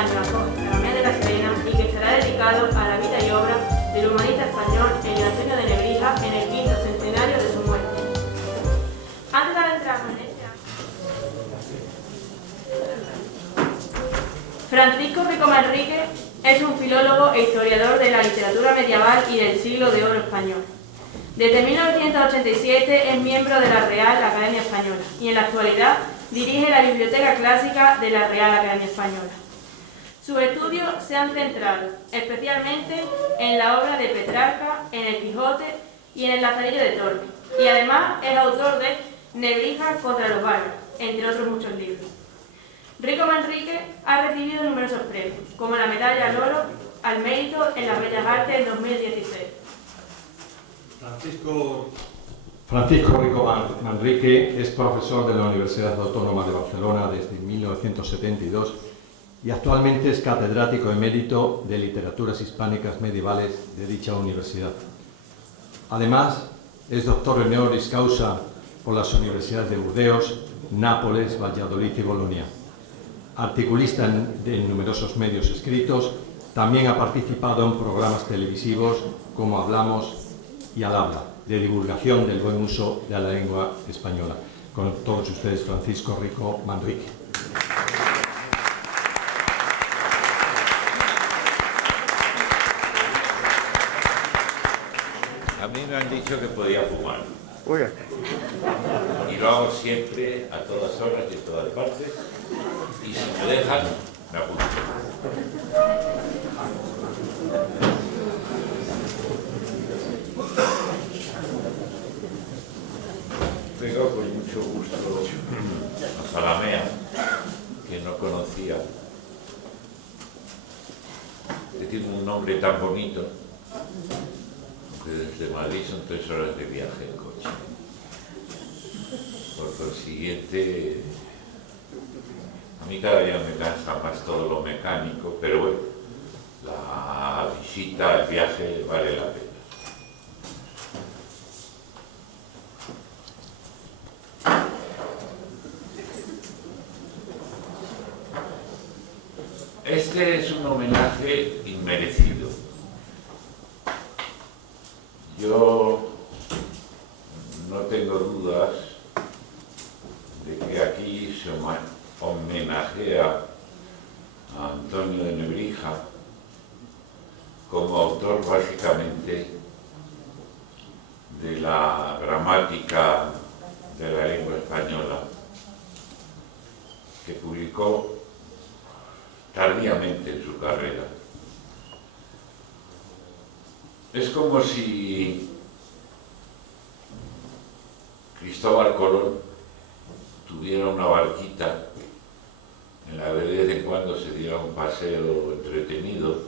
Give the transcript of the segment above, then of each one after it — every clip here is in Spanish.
año acoge la Romería de la Serena y que estará dedicado a la vida y obra del humanista español Ignacio de Nebrija en el 5º centenario de su muerte. Antes de adentrarnos en este año, Francisco Rico Manrique es un filólogo e historiador de la literatura medieval y del siglo de oro español. Desde 1987 es miembro de la Real Academia Española y en la actualidad dirige la Biblioteca Clásica de la Real Academia Española. Sus estudios se han centrado especialmente en la obra de Petrarca, en el Quijote y en el Lazarillo de Tormes, y además es autor de Nebrija contra los bárbaros, entre otros muchos libros. Rico Manrique ha recibido numerosos premios, como la Medalla al Oro al Mérito en las Bellas Artes en 2016. Francisco Rico Manrique es profesor de la Universidad Autónoma de Barcelona desde 1972 y actualmente es catedrático emérito de Literaturas Hispánicas Medievales de dicha universidad. Además, es doctor honoris causa por las universidades de Burdeos, Nápoles, Valladolid y Bolonia. Articulista en numerosos medios escritos, también ha participado en programas televisivos como Hablamos y Al Habla, de divulgación del buen uso de la lengua española. Con todos ustedes, Francisco Rico Manrique. A mí me han dicho que podía fumar. Y lo hago siempre, a todas horas y en todas partes. Y si me dejan, me apunto. Vengo con mucho gusto a Zalamea, que no conocía, que tiene un nombre tan bonito, que desde Madrid son 3 horas de viaje en coche. Por consiguiente, a mí cada día me cansa más todo lo mecánico, pero bueno, la visita, el viaje vale la pena. Este es un homenaje inmerecido. Yo no tengo dudas de que aquí se homenajea a Antonio de Nebrija como autor básicamente de la gramática de la lengua española, que publicó tardíamente en su carrera. Es como si Cristóbal Colón tuviera una barquita en la que de vez en cuando se diera un paseo entretenido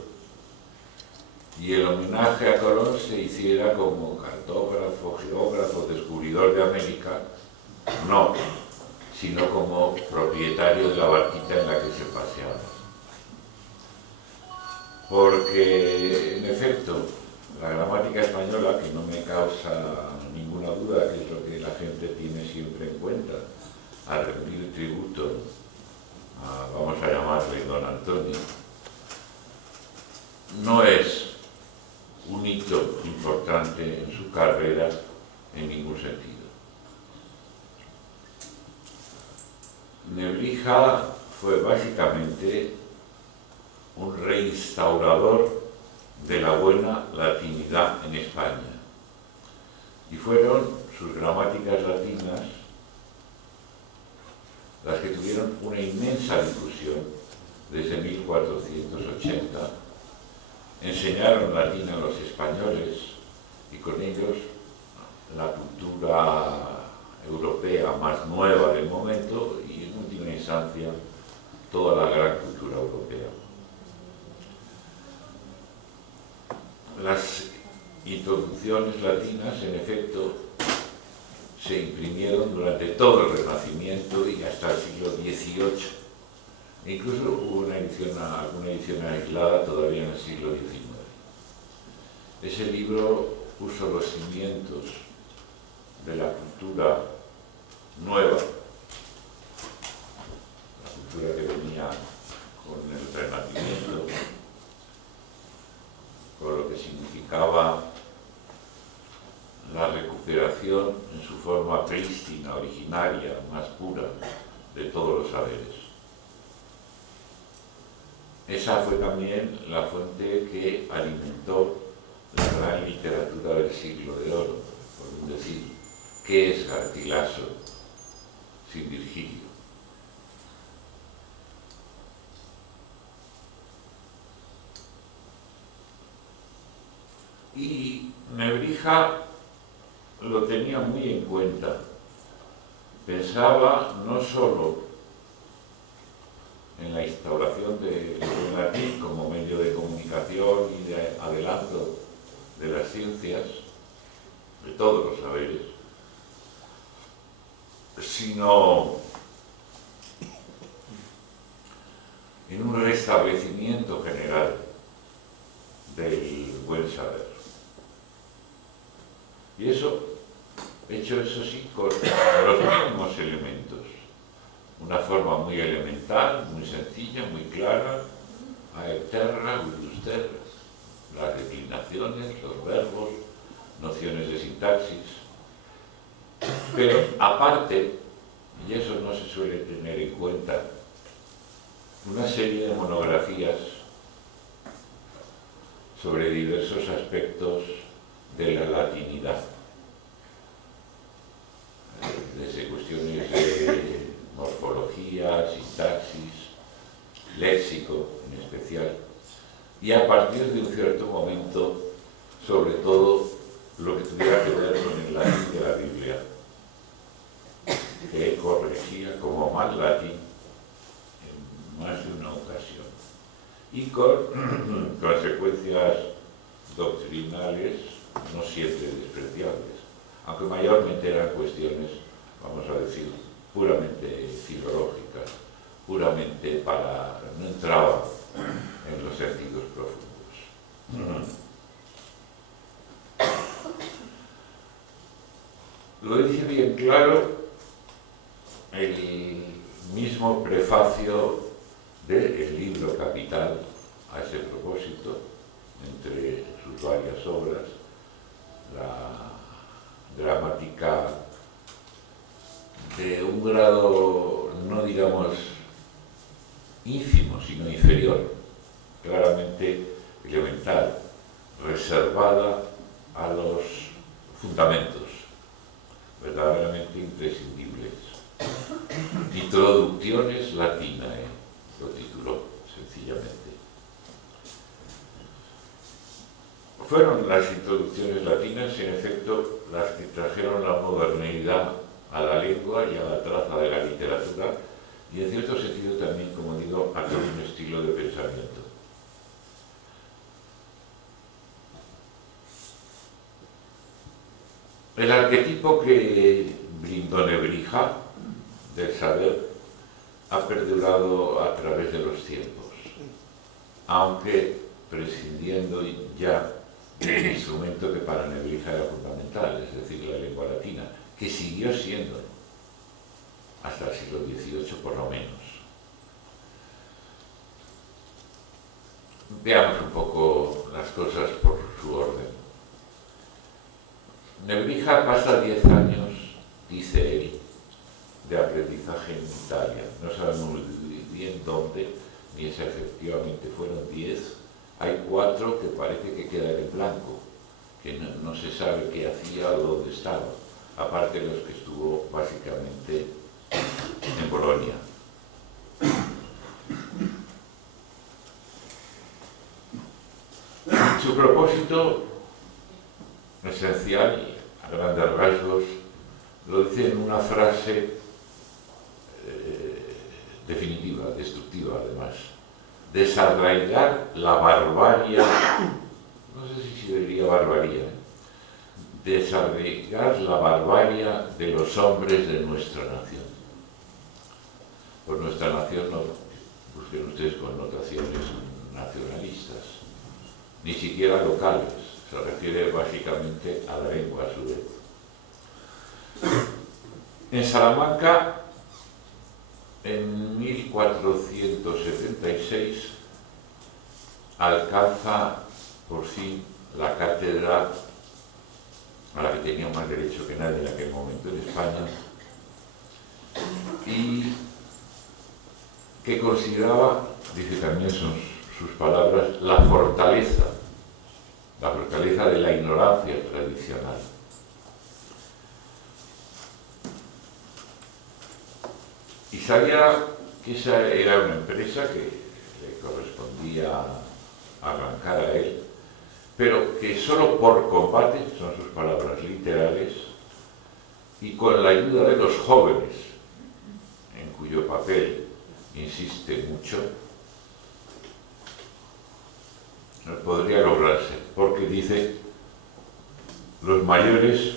y el homenaje a Colón se hiciera como cartógrafo, geógrafo, descubridor de América, no, sino como propietario de la barquita en la que se paseaba. Porque, en efecto, la gramática española, que no me causa ninguna duda, que es lo que la gente tiene siempre en cuenta, al rendir tributo a, vamos a llamarle don Antonio, no es un hito importante en su carrera en ningún sentido. Nebrija fue básicamente un reinstaurador de la buena latinidad en España, y fueron sus gramáticas latinas las que tuvieron una inmensa difusión desde 1480, enseñaron latín a los españoles y con ellos la cultura europea más nueva del momento y en última instancia toda la gran cultura europea. Las introducciones latinas, en efecto, se imprimieron durante todo el Renacimiento y hasta el siglo XVIII. E incluso hubo alguna edición aislada todavía en el siglo XIX. Ese libro puso los cimientos de la cultura nueva, la cultura que venía con el Renacimiento. significaba la recuperación en su forma prístina, originaria, más pura, de todos los saberes. Esa fue también la fuente que alimentó la gran literatura del siglo de oro, por decir, ¿qué es Garcilaso sin Virgilio? Y Nebrija lo tenía muy en cuenta. Pensaba no solo en la instauración del latín como medio de comunicación y de adelanto de las ciencias, de todos los saberes, sino en un restablecimiento general del buen saber. Y eso, hecho eso sí, con los mismos elementos. Una forma muy elemental, muy sencilla, muy clara, aer terra, virtus terra, las declinaciones, los verbos, nociones de sintaxis. Pero aparte, y eso no se suele tener en cuenta, una serie de monografías sobre diversos aspectos de la latinidad, desde cuestiones de morfología, sintaxis, léxico en especial, y a partir de un cierto momento, sobre todo, lo que tuviera que ver con el latín de la Biblia, que corregía como mal latín en más de una ocasión, y con consecuencias doctrinales no siempre despreciables, aunque mayormente eran cuestiones, vamos a decir, puramente filológicas, puramente para... no entraba en los sentidos profundos. Lo dice bien claro el mismo prefacio del libro capital a ese propósito, entre sus varias obras, la gramática de un grado, no digamos ínfimo, sino inferior, claramente elemental, reservada a los fundamentos verdaderamente imprescindibles. Introducciones latinae, lo tituló sencillamente. Fueron las introducciones latinas, en efecto, las que trajeron la modernidad a la lengua y a la traza de la literatura, y en cierto sentido también, como digo, a todo un estilo de pensamiento. El arquetipo que brindó Nebrija del saber ha perdurado a través de los tiempos, aunque prescindiendo ya del instrumento que para Nebrija era fundamental, es decir, la lengua latina, que siguió siendo hasta el siglo XVIII por lo menos. Veamos un poco las cosas por su orden. Nebrija pasa 10 años, dice él, de aprendizaje en Italia. No sabemos bien dónde, ni si efectivamente fueron 10. Hay 4 que parece que quedan en blanco, que no se sabe qué hacía o dónde estaba, aparte de los que estuvo básicamente en Bolonia. Su propósito esencial, a grandes rasgos, lo dice en una frase definitiva, destructiva además: desarraigar la barbarie, no sé si se diría barbarie, desarraigar la barbarie de los hombres de nuestra nación. Por nuestra nación no busquen ustedes connotaciones nacionalistas, ni siquiera locales, se refiere básicamente a la lengua a su vez. En Salamanca, en 1476, alcanza por fin la cátedra a la que tenía más derecho que nadie en aquel momento en España, y que consideraba, dice también son sus palabras, la fortaleza de la ignorancia tradicional. Y sabía que esa era una empresa que le correspondía arrancar a él, pero que solo por combate, son sus palabras literales, y con la ayuda de los jóvenes, en cuyo papel insiste mucho, podría lograrse, porque dice, los mayores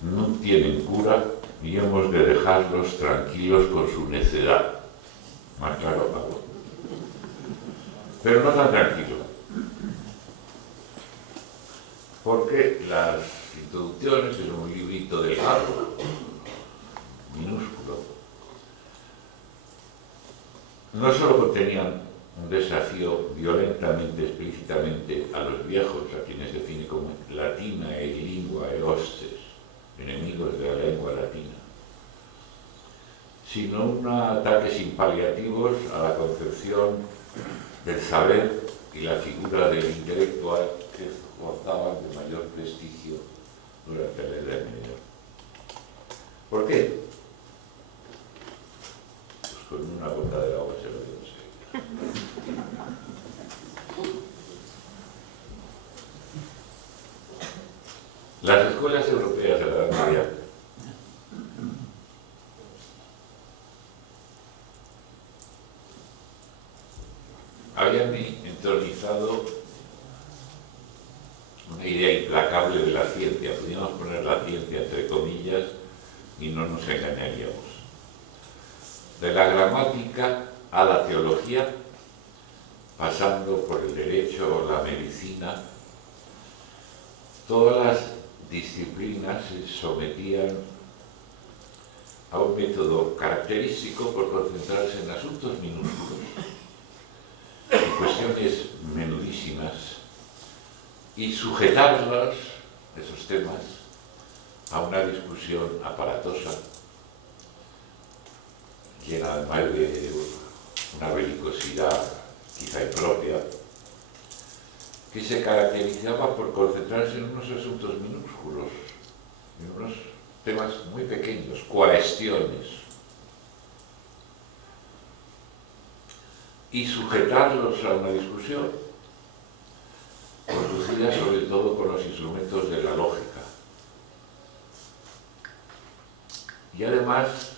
no tienen cura y hemos de dejarlos tranquilos con su necedad. Más claro, Pablo. Pero no tan tranquilo, porque las introducciones en un librito delgado, minúsculo, no solo contenían un desafío violentamente, explícitamente a los viejos, a quienes define como latina e lingua e hostes, enemigos de la lengua latina, sino un ataque sin paliativos a la concepción del saber y la figura del intelectual que gozaban de mayor prestigio durante la Edad Media. ¿Por qué? Pues con una gota de agua se lo digo enseguida. Las escuelas europeas de la Edad Media habían entronizado una idea implacable de la ciencia. Podríamos poner la ciencia entre comillas y no nos engañaríamos. De la gramática a la teología, pasando por el derecho o la medicina, todas las disciplinas se sometían a un método característico por concentrarse en asuntos minúsculos, en cuestiones menudísimas, y sujetarlos, esos temas, a una discusión aparatosa, llena además de una belicosidad quizá impropia, que se caracterizaba por concentrarse en unos asuntos minúsculos, en unos temas muy pequeños, cuestiones, y sujetarlos a una discusión, conducida sobre todo por los instrumentos de la lógica. Y además,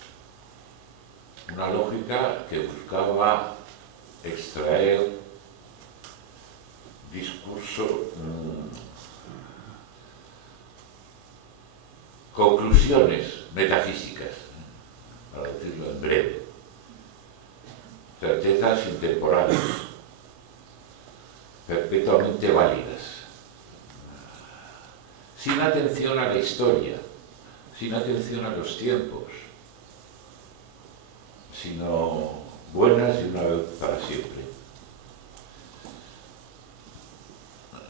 una lógica que buscaba extraer discurso, conclusiones metafísicas, para decirlo en breve, certezas intemporales, perpetuamente válidas, sin atención a la historia, sin atención a los tiempos, sino buenas y una vez para siempre.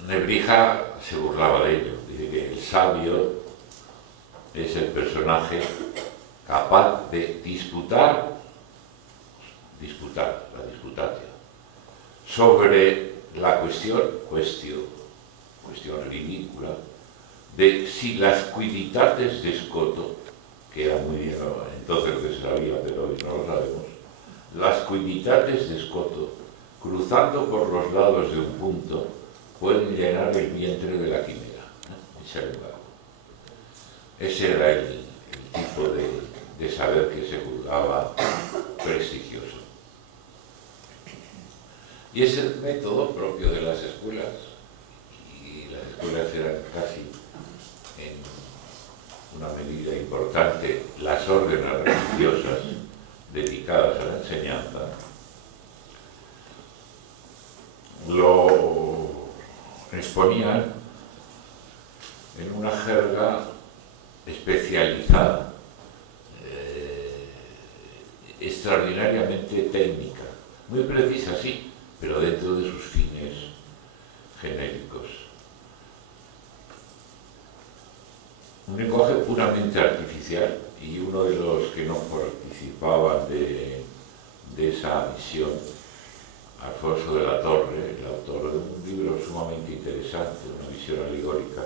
Nebrija se burlaba de ello, dice que el sabio es el personaje capaz de disputar, la disputatio, sobre la cuestión ridícula, de si las quiditates de Scoto, que era muy bien entonces lo que se sabía, pero hoy no lo sabemos, las quiditates de Scoto, cruzando por los lados de un punto, pueden llenar el vientre de la quimera. Ese era el tipo de saber que se juzgaba prestigioso. Y es el método propio de las escuelas, y las escuelas eran casi en una medida importante las órdenes religiosas dedicadas a la enseñanza, lo exponían en una jerga especializada, extraordinariamente técnica, muy precisa, sí, pero dentro de sus fines genéricos. un lenguaje puramente artificial, y uno de los que no participaban de esa visión, Alfonso de la Torre, el autor de un libro sumamente interesante, una visión alegórica,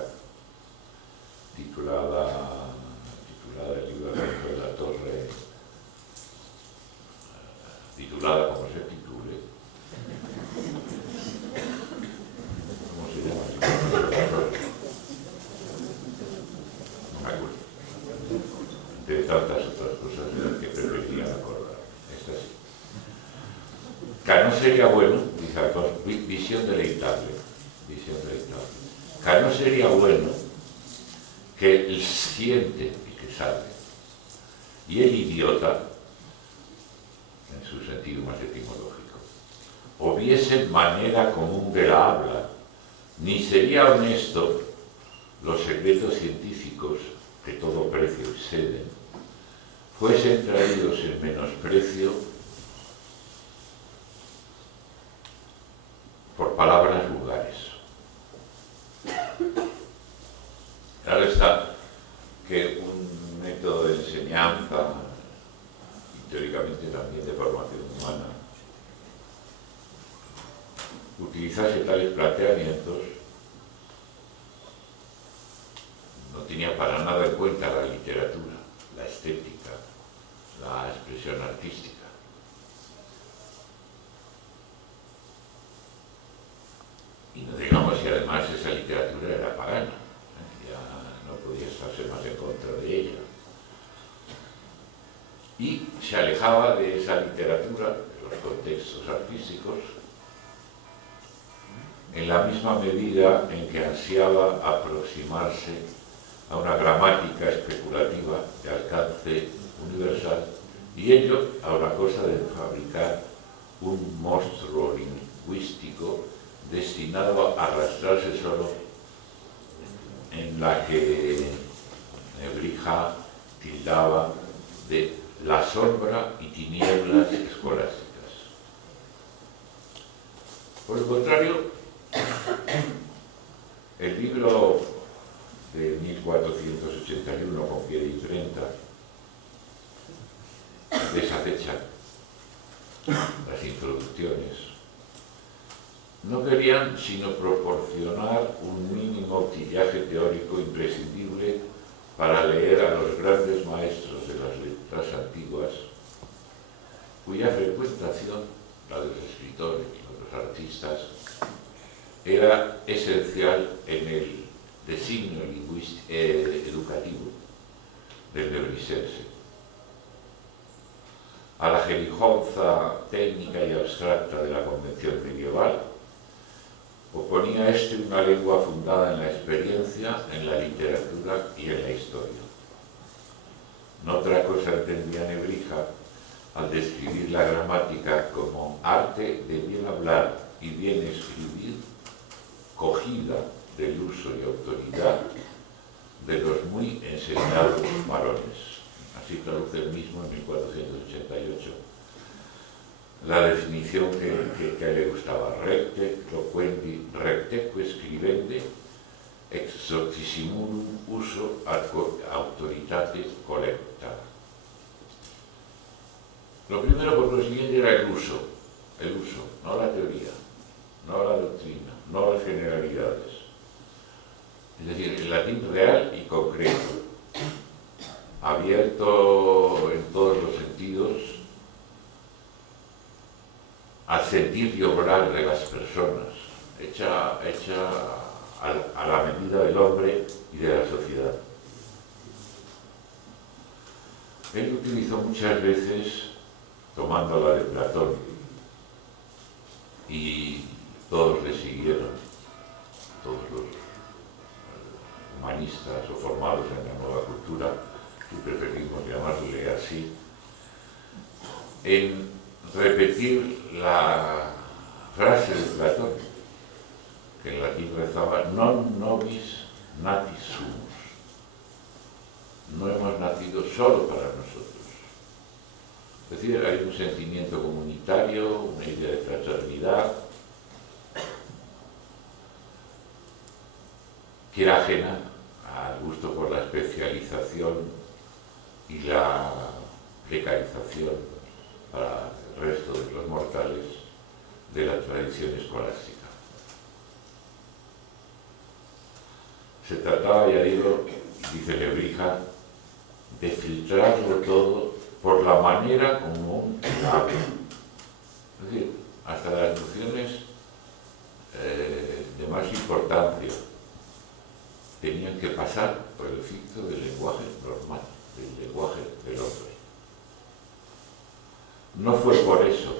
titulada el libro de Alfonso de la Torre, titulada como se titule. ¿Cómo se llama? No me acuerdo. Entre tantas otras cosas de las que preferiría acordar. Esta sí. Que no sería bueno, dice Alfonso, visión deleitable. Que no sería bueno que el siente y que sabe, y el idiota, en su sentido más etimológico, o viese manera común de la habla, ni sería honesto los secretos científicos que todo precio exceden, fuesen traídos en menosprecio por palabras vulgares. Claro está que un método de enseñanza, y teóricamente también de formación humana, utilizase tales planteamientos, no tenía para nada en cuenta la literatura, la estética, la expresión artística. Y no digamos si además esa literatura era pagana, ya no podía estarse más en contra de ella. Y se alejaba de esa literatura, de los contextos artísticos, en la misma medida en que ansiaba aproximarse a una gramática especulativa de alcance universal, y ello a una cosa de fabricar un monstruo lingüístico destinado a arrastrarse solo, en la que Nebrija tildaba de la sombra y tinieblas escolásticas. Por el contrario, el libro de 1481, con pie de imprenta, de esa fecha, las introducciones, no querían sino proporcionar un mínimo utillaje teórico imprescindible para leer a los grandes maestros de las letras antiguas, cuya frecuentación, la de los escritores y los artistas, era esencial en el designio educativo del nebrisense. A la jerigonza técnica y abstracta de la convención medieval oponía una lengua fundada en la experiencia, en la literatura y en la historia. No otra cosa entendía Nebrija al describir la gramática como arte de bien hablar y bien escribir, cogida del uso y autoridad de los muy enseñados varones. Así traduce el mismo en 1488 la definición que a él le gustaba: recte loquendi recteque scribendi ex socissimurum uso ad autoritate collecta. Lo primero, por lo siguiente, era el uso, no la teoría, no la doctrina, no las generalidades. Es decir, el latín real y concreto, abierto en todos los sentidos al sentir y obrar de las personas, hecha a la medida del hombre y de la sociedad. Él utilizó muchas veces, tomándola de Platón, y todos le siguieron, todos los humanistas o formados en la nueva cultura, que preferimos llamarle así, en repetir la frase de Platón, que en latín rezaba: non nobis natis sumus. No hemos nacido solo para nosotros. Es decir, hay un sentimiento comunitario, una idea de fraternidad, que era ajena al gusto gusto por la especialización y la precarización para el resto de los mortales de la tradición escolástica. Se trataba, ya digo, dice Nebrija, de filtrarlo todo por la manera común que habla. Es decir, hasta las nociones de más importancia tenían que pasar por el filtro del lenguaje normal, del lenguaje del hombre. No fue por eso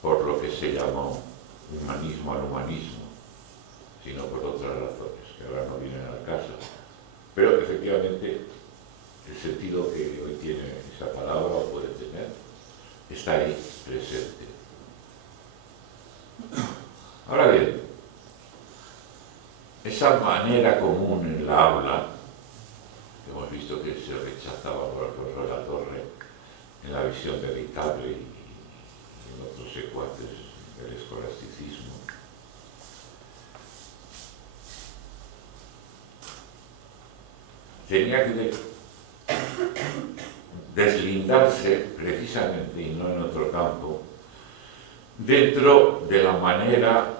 por lo que se llamó humanismo al humanismo, sino por otras razones, que ahora no vienen al caso. Pero efectivamente el sentido que hoy tiene esa palabra o puede tener está ahí presente. Ahora bien, esa manera común en la habla, que hemos visto que se rechazaba por Alfonso de la Torre en la visión de Vitable y en otros secuaces del escolasticismo, tenía que deslindarse precisamente, y no en otro campo, dentro de la manera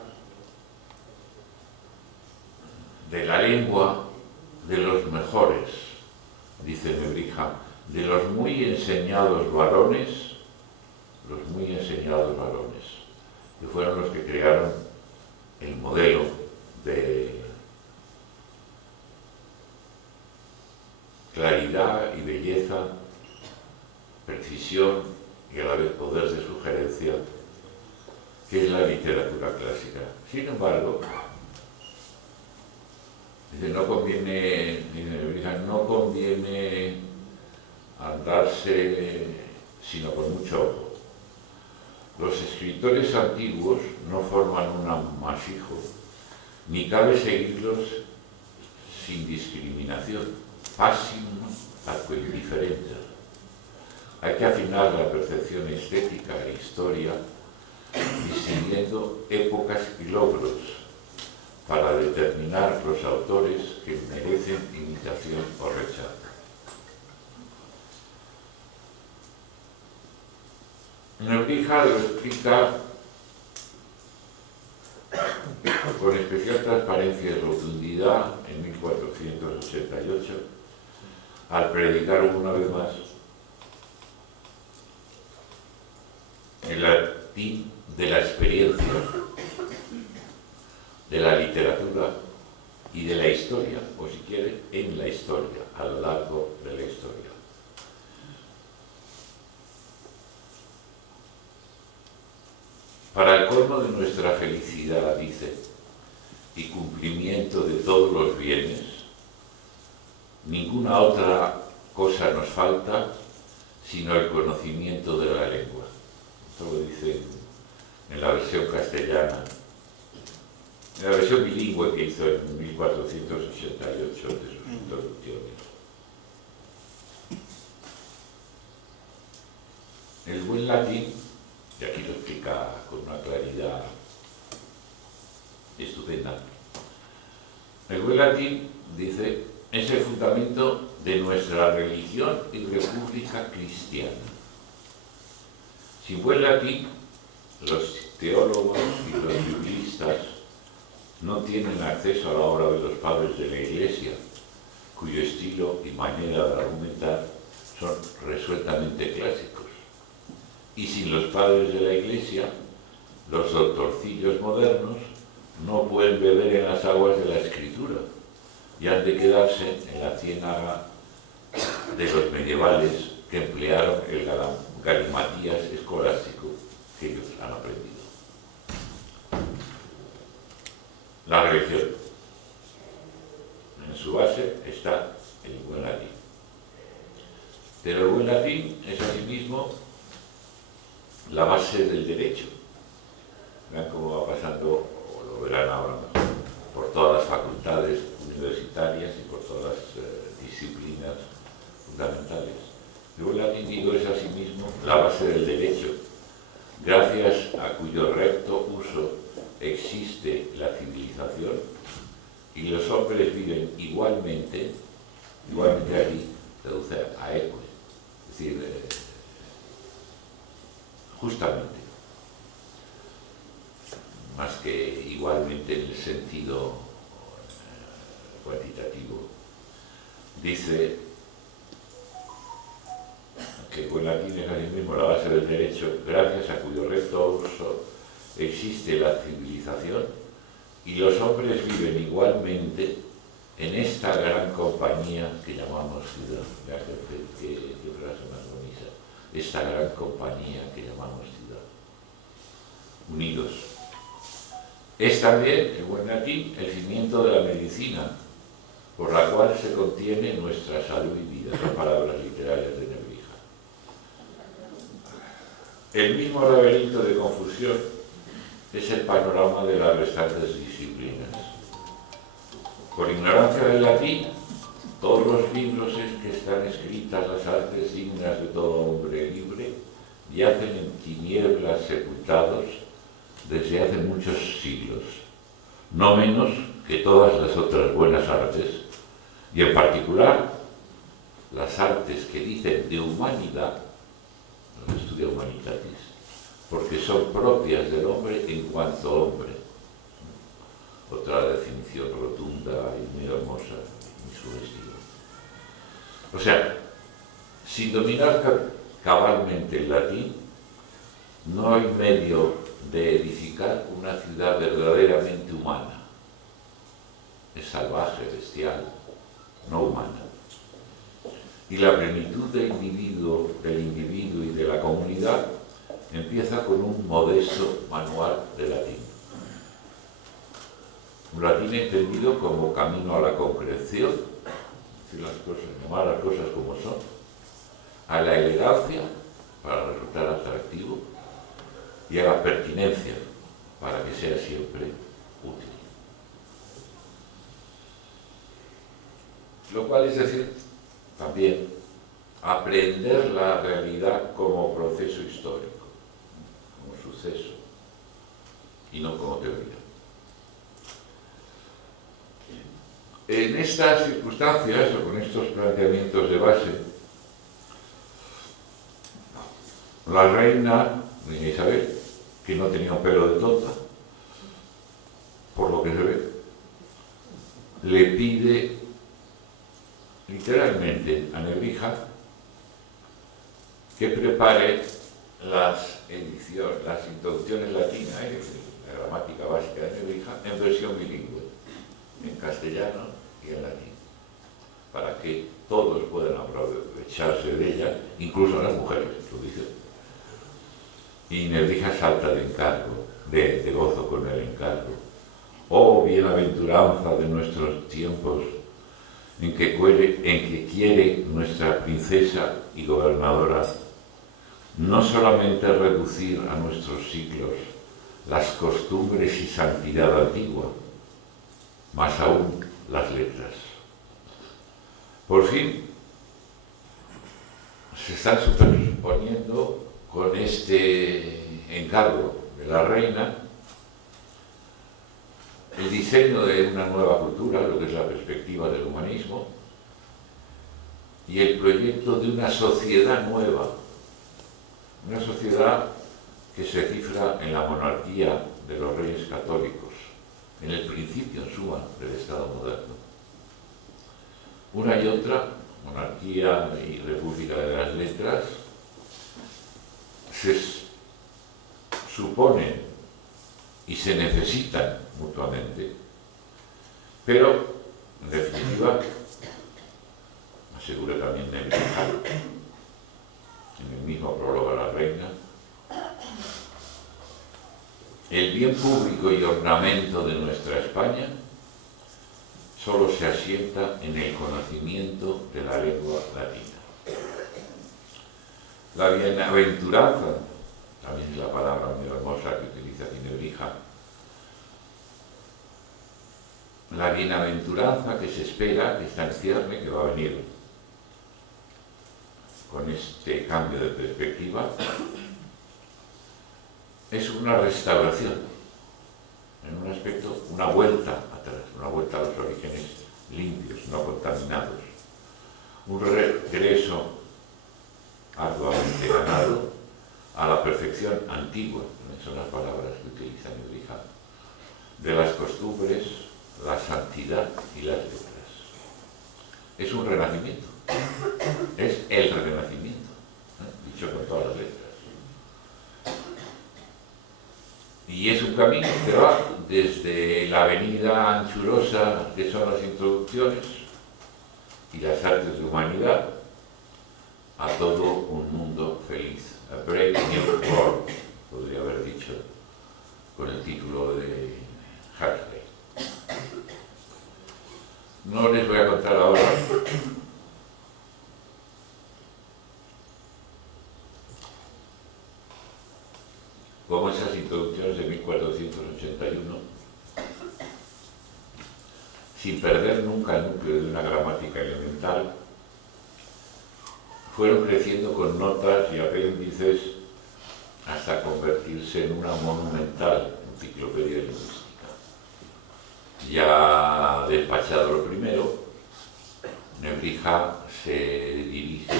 de la lengua de los mejores, dice Nebrija, de los muy enseñados varones, que fueron los que crearon el modelo de claridad y belleza, precisión y a la vez poder de sugerencia, que es la literatura clásica. Sin embargo, dice, no conviene andarse sino con mucho ojo. Los escritores antiguos no forman un amasijo, ni cabe seguirlos sin discriminación, passim atque indiferentia. Hay que afinar la percepción estética e historia distinguiendo épocas y logros para determinar los autores que merecen imitación o rechazo. Nebrija lo explica con especial transparencia y rotundidad en 1488, al predicar una vez más el latín de la experiencia, de la literatura y de la historia, o si quiere, en la historia, a lo largo de la historia. Para el colmo de nuestra felicidad, dice, y cumplimiento de todos los bienes, ninguna otra cosa nos falta sino el conocimiento de la lengua. Esto lo dice en la versión castellana, en la versión bilingüe que hizo en 1488 de sus introducciones. El buen latín, y aquí lo explica con una claridad estupenda, el buen latín, dice, es el fundamento de nuestra religión y república cristiana. Sin buen latín, los teólogos y los biblistas no tienen acceso a la obra de los padres de la Iglesia, cuyo estilo y manera de argumentar son resueltamente clásicos. Y sin los padres de la Iglesia, los doctorcillos modernos no pueden beber en las aguas de la Escritura y han de quedarse en la ciénaga de los medievales que emplearon el galimatías escolástico que ellos han aprendido. La religión. En su base está el buen latín. Pero el buen latín es asimismo la base del derecho. Vean cómo va pasando, o lo verán ahora mejor, por todas las facultades universitarias y por todas las disciplinas fundamentales. El buen latín, digo, es asimismo la base del derecho, gracias a cuyo recto uso existe la civilización y los hombres viven igualmente igualmente aquí traduce a eque, es decir, justamente, más que igualmente en el sentido cuantitativo. Dice que el buen latín es asimismo la base del derecho, gracias a cuyo recto uso existe la civilización, y los hombres viven igualmente en esta gran compañía que llamamos ciudad. Qué frase más bonita. Esta gran compañía que llamamos ciudad. Unidos. Es también, el buen latín, el cimiento de la medicina, por la cual se contiene nuestra salud y vida. Son palabras literarias de Nebrija. El mismo laberinto de confusión es el panorama de las restantes disciplinas. Por ignorancia del latín, todos los libros en que están escritas las artes dignas de todo hombre libre yacen en tinieblas sepultados desde hace muchos siglos, no menos que todas las otras buenas artes, y en particular las artes que dicen de humanidad, no estudia humanitatis, porque son propias del hombre en cuanto hombre. Otra definición rotunda y muy hermosa en su estilo. O sea, sin dominar cabalmente el latín, no hay medio de edificar una ciudad verdaderamente humana. Es salvaje, bestial, no humana. Y la plenitud del individuo y de la comunidad empieza con un modesto manual de latín. Un latín entendido como camino a la concreción, decir las cosas, llamar las cosas como son, a la elegancia para resultar atractivo y a la pertinencia para que sea siempre útil. Lo cual es decir, también, aprender la realidad como proceso histórico, como suceso, y no como teoría. En estas circunstancias, o con estos planteamientos de base, la reina Isabel, que no tenía un pelo de tonta, por lo que se ve, le pide literalmente a Nebrija que prepare las introducciones latinas, la gramática básica de Nebrija, en versión bilingüe, en castellano y en latín, para que todos puedan aprovecharse de ella, incluso las mujeres, lo dice. Y Nebrija salta de encargo, de gozo con el encargo. Oh, bienaventuranza de nuestros tiempos, en que quiere nuestra princesa y gobernadora no solamente reducir a nuestros siglos las costumbres y santidad antigua, más aún las letras. Por fin, se están superponiendo con este encargo de la reina el diseño de una nueva cultura, lo que es la perspectiva del humanismo, y el proyecto de una sociedad nueva, una sociedad que se cifra en la monarquía de los reyes católicos, en el principio, en suma, del Estado moderno. Una y otra, monarquía y república de las letras, se suponen y se necesitan mutuamente, pero, en definitiva, asegura también Nebrija, en el mismo prólogo a la reina, el bien público y ornamento de nuestra España solo se asienta en el conocimiento de la lengua latina. La bienaventuranza, también es la palabra muy hermosa que utiliza aquí Nebrija, la bienaventuranza que se espera, que está en cierne, que va a venir con este cambio de perspectiva, es una restauración, en un aspecto, una vuelta atrás, una vuelta a los orígenes limpios, no contaminados, un regreso arduamente ganado a la perfección antigua, son las palabras que utiliza Nebrija, de las costumbres, la santidad y las letras. Es un renacimiento, es el renacimiento, dicho con todas las letras. Y es un camino que va desde la avenida anchurosa, que son las introducciones, y las artes de humanidad, a todo un mundo feliz. A Brave New World, podría haber dicho, con el título de Huxley. No les voy a contar ahora cómo esas introducciones de 1481, sin perder nunca el núcleo de una gramática elemental, fueron creciendo con notas y apéndices hasta convertirse en una monumental enciclopedia lingüística. Ya despachado lo primero, Nebrija se dirige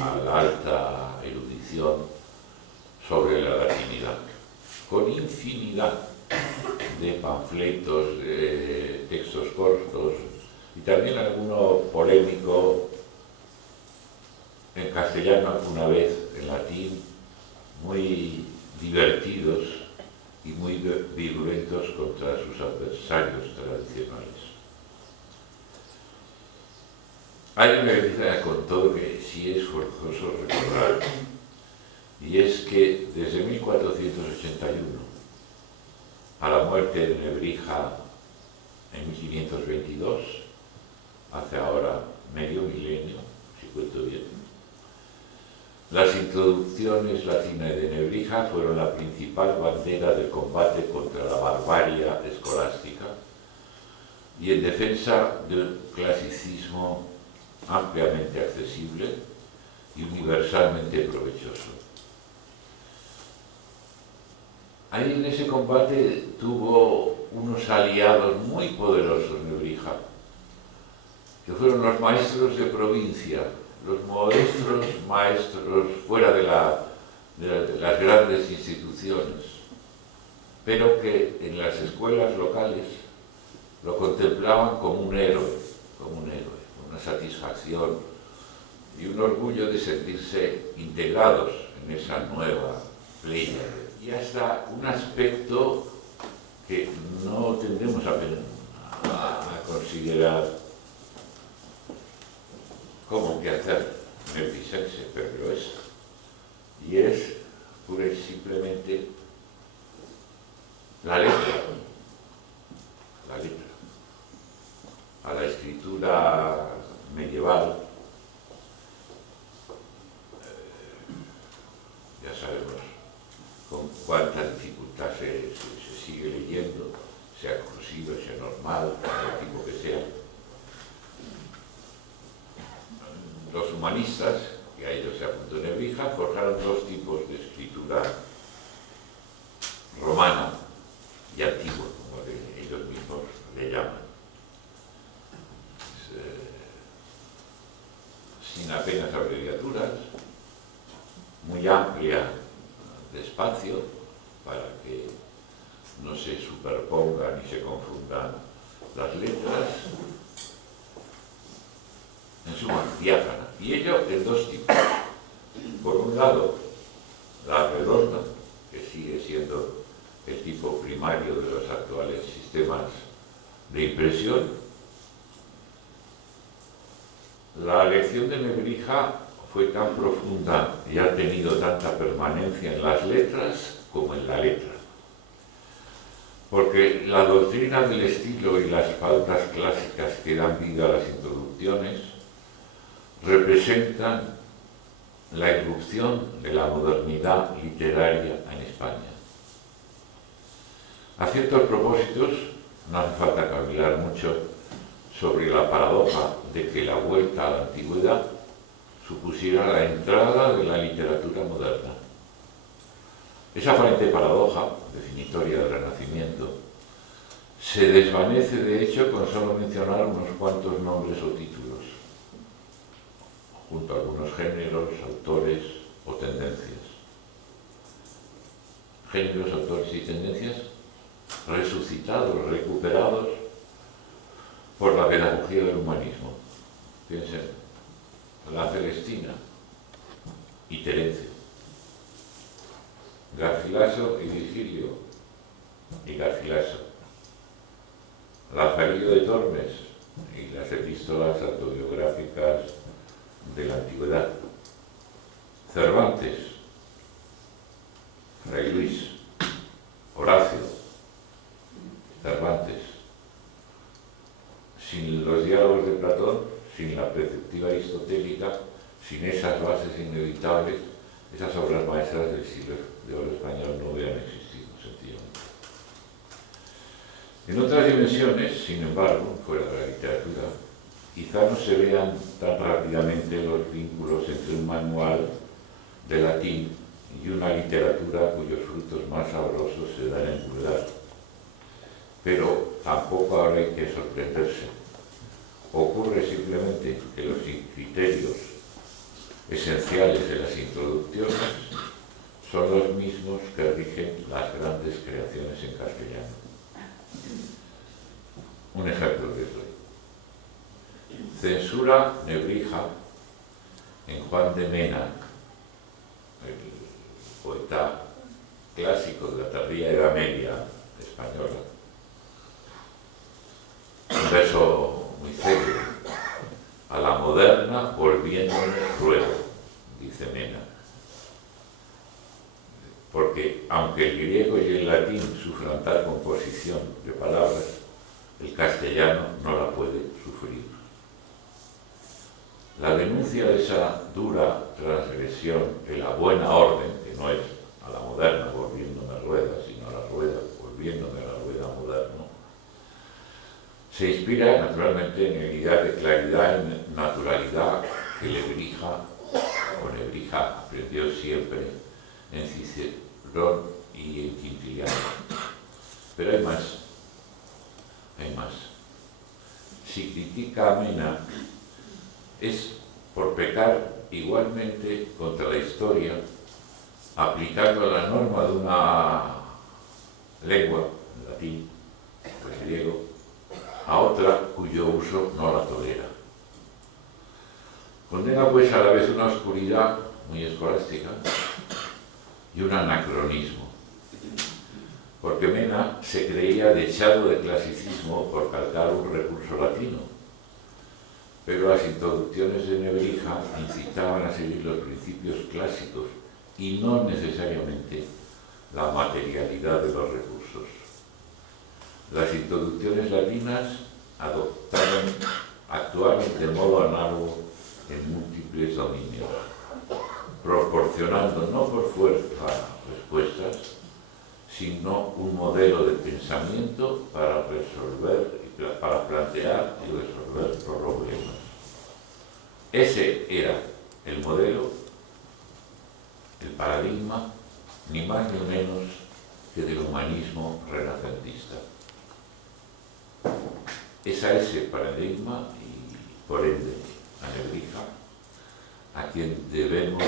a la alta erudición sobre la latinidad, con infinidad de panfletos, de textos cortos y también alguno polémico en castellano alguna vez, en latín, muy divertidos y muy virulentos contra sus adversarios tradicionales. Hay una realidad con todo que sí es forzoso recordar, y es que desde 1481 a la muerte de Nebrija en 1522, hace ahora medio milenio, si cuento bien, las introducciones latinas de Nebrija fueron la principal bandera del combate contra la barbarie escolástica y en defensa de un clasicismo ampliamente accesible y universalmente provechoso. Ahí en ese combate tuvo unos aliados muy poderosos Nebrija, que fueron los maestros de provincia, los modestos maestros fuera de las grandes instituciones, pero que en las escuelas locales lo contemplaban como un héroe, una satisfacción y un orgullo de sentirse integrados en esa nueva playa. Y hasta un aspecto que no tendremos a considerar como que hacer nebrijense, pero lo es. Y es pura y simplemente la letra. A la escritura medieval, ya sabemos con cuánta dificultad se sigue leyendo, sea cursiva, sea normal, del tipo que sea. Los humanistas, que a ellos se apuntó Nebrija, forjaron dos tipos de escritura romana y antigua, como ellos mismos le llaman. Sin apenas abreviaturas, muy amplia de espacio, para que no se superpongan ni se confundan las letras, en suma, diáfana. Y ello en dos tipos. Por un lado, la redonda, que sigue siendo el tipo primario de los actuales sistemas de impresión. La lección de Nebrija fue tan profunda y ha tenido tanta permanencia en las letras como en la letra. Porque la doctrina del estilo y las pautas clásicas que dan vida a las introducciones representan la irrupción de la modernidad literaria en España. A ciertos propósitos, no hace falta cavilar mucho sobre la paradoja de que la vuelta a la antigüedad supusiera la entrada de la literatura moderna. Esa aparente paradoja, definitoria del Renacimiento, se desvanece de hecho con solo mencionar unos cuantos nombres o títulos. junto a algunos géneros, autores o tendencias. Géneros, autores y tendencias resucitados, recuperados por la pedagogía del humanismo. Piensen, la Celestina y Terence, Garcilaso y Virgilio y Garcilaso, Lazarillo de Tormes y las epístolas autobiográficas de la antigüedad, Cervantes, Fray Luis, Horacio, Cervantes. Sin los diálogos de Platón, sin la perspectiva aristotélica, sin esas bases inevitables, esas obras maestras del siglo de oro español no hubieran existido, sencillamente. En otras dimensiones, sin embargo, fuera de la literatura, quizá no se vean tan rápidamente los vínculos entre un manual de latín y una literatura cuyos frutos más sabrosos se dan en vulgar. Pero tampoco ahora hay que sorprenderse. Ocurre simplemente que los criterios esenciales de las introducciones son los mismos que rigen las grandes creaciones en castellano. Un ejemplo les doy. Censura Nebrija en Juan de Mena, el poeta clásico de la tardía Edad Media española. Un verso muy célebre: a la moderna volviéndome ruego, dice Mena. Porque aunque el griego y el latín sufran tal composición de palabras, el castellano no la puede sufrir. La denuncia de esa dura transgresión en la buena orden, que no es a la moderna volviéndome a rueda, sino a la rueda volviéndome a la rueda moderno, se inspira naturalmente en el ideal de claridad y naturalidad que Nebrija aprendió siempre en Cicerón y en Quintiliano. Pero hay más. Si critica a Mena, es por pecar igualmente contra la historia, aplicando la norma de una lengua, el latín, el griego, a otra cuyo uso no la tolera. Condena pues a la vez una oscuridad muy escolástica y un anacronismo, porque Mena se creía dechado de clasicismo por calcar un recurso latino, pero las introducciones de Nebrija incitaban a seguir los principios clásicos y no necesariamente la materialidad de los recursos. Las introducciones latinas actuaron de modo análogo en múltiples dominios, proporcionando no por fuerza respuestas, sino un modelo de pensamiento para plantear y resolver problemas. Ese era el modelo, el paradigma, ni más ni menos que del humanismo renacentista. Es a ese paradigma y, por ende, a Nebrija, a quien debemos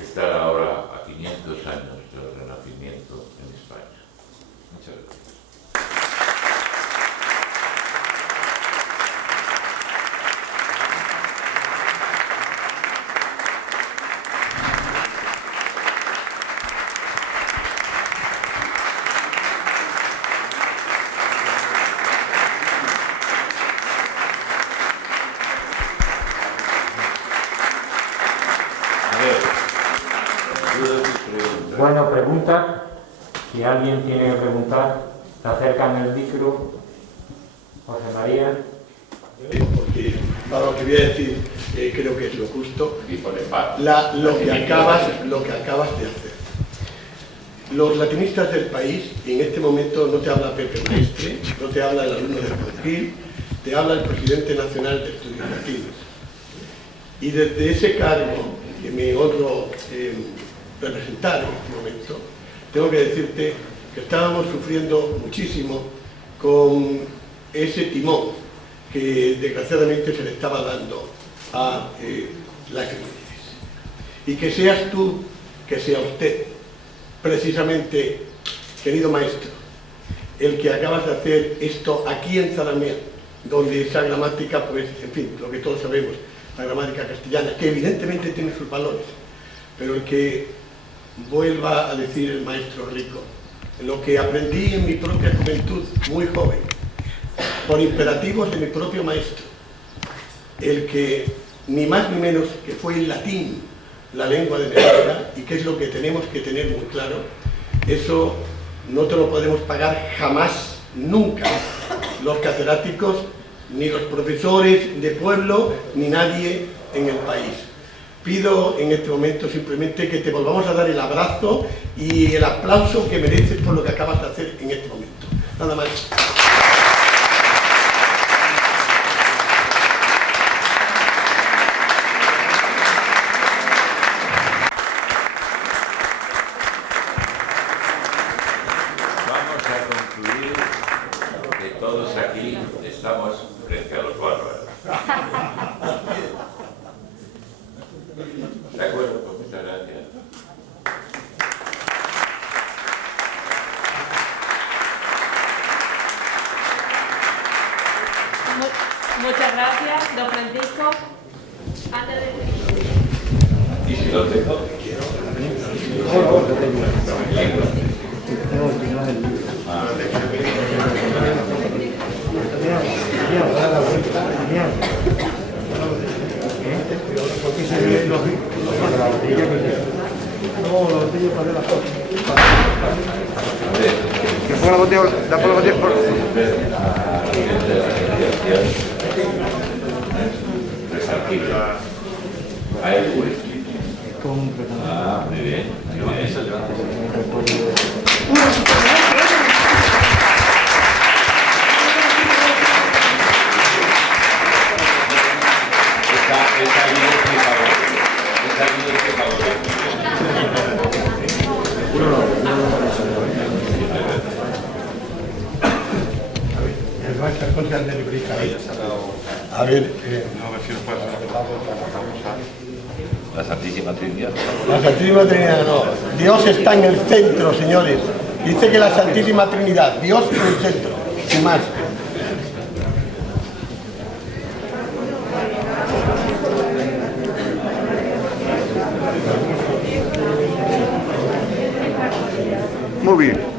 estar ahora a 500 años del Renacimiento en España. Muchas gracias. Bueno, pregunta. Si alguien tiene que preguntar, se acercan el micro. José María. Porque para lo que voy a decir creo que es lo justo. Lo que acabas de hacer. Los latinistas del país, en este momento no te habla Pepe Maestre, no te habla el alumno del Concil, te habla el presidente nacional de Estudios Latinos. Y desde ese cargo que me honro representar en este momento, tengo que decirte que estábamos sufriendo muchísimo con ese timón que desgraciadamente se le estaba dando a las efemérides. Y que seas tú, que sea usted, precisamente, querido maestro, el que acabas de hacer esto aquí en Zalamea, donde esa gramática, pues, en fin, lo que todos sabemos, la gramática castellana, que evidentemente tiene sus valores, pero el que vuelva a decir el maestro Rico, lo que aprendí en mi propia juventud, muy joven, por imperativos de mi propio maestro, el que ni más ni menos que fue el latín la lengua de América, y que es lo que tenemos que tener muy claro, eso no te lo podemos pagar jamás, nunca, los catedráticos, ni los profesores de pueblo, ni nadie en el país. Pido en este momento simplemente que te volvamos a dar el abrazo y el aplauso que mereces por lo que acabas de hacer en este momento. Nada más. Vamos a concluir que todos aquí estamos frente a los bárbaros. ¿De acuerdo? Pues muchas gracias. Muchas gracias, don Francisco. Antes de... ¿Y si lo tengo? Que ponga la botella, da por la botella por... A él, pues. Ah, muy bien. Muy bien. A ver, La Santísima Trinidad. la Santísima Trinidad no. Dios está en el centro, señores. Dice que la Santísima Trinidad, Dios en el centro, sin más. Muy bien.